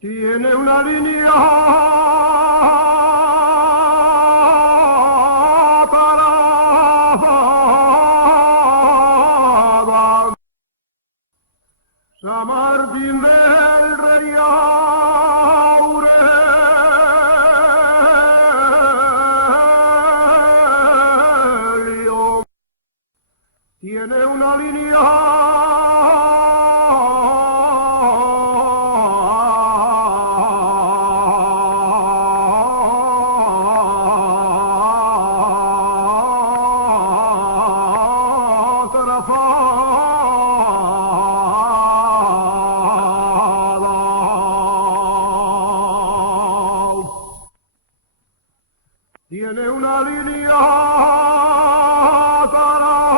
Tiene una línea trazada, San Martín del Rey Aurelio. Tiene una línea trazada. Tiene una línea trazada,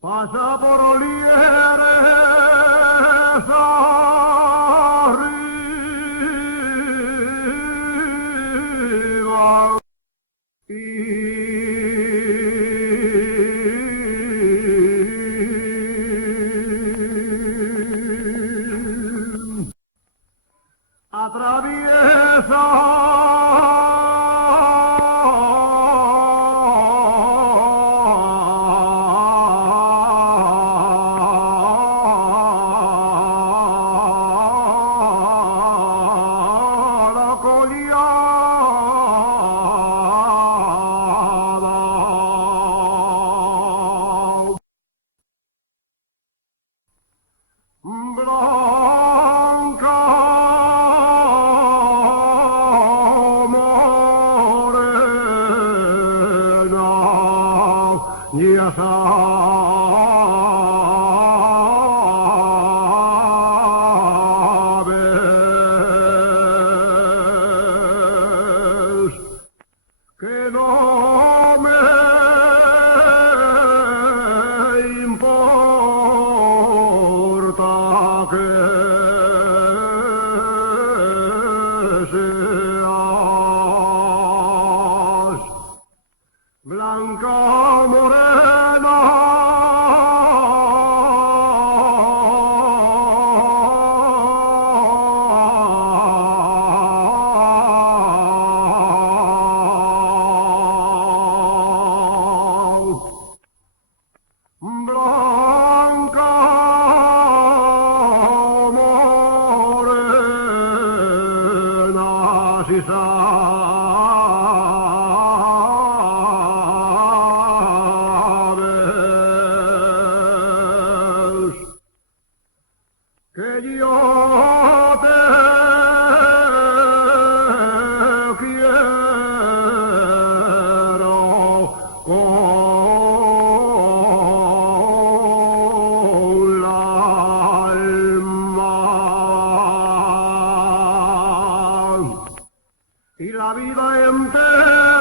pasa por Lieres arriba y atraviesa la collada. Blanca morena, ya sabes que no me importa que seas blanca morena, blanca morena, si sabes que yo te quiero con la alma y la vida entera.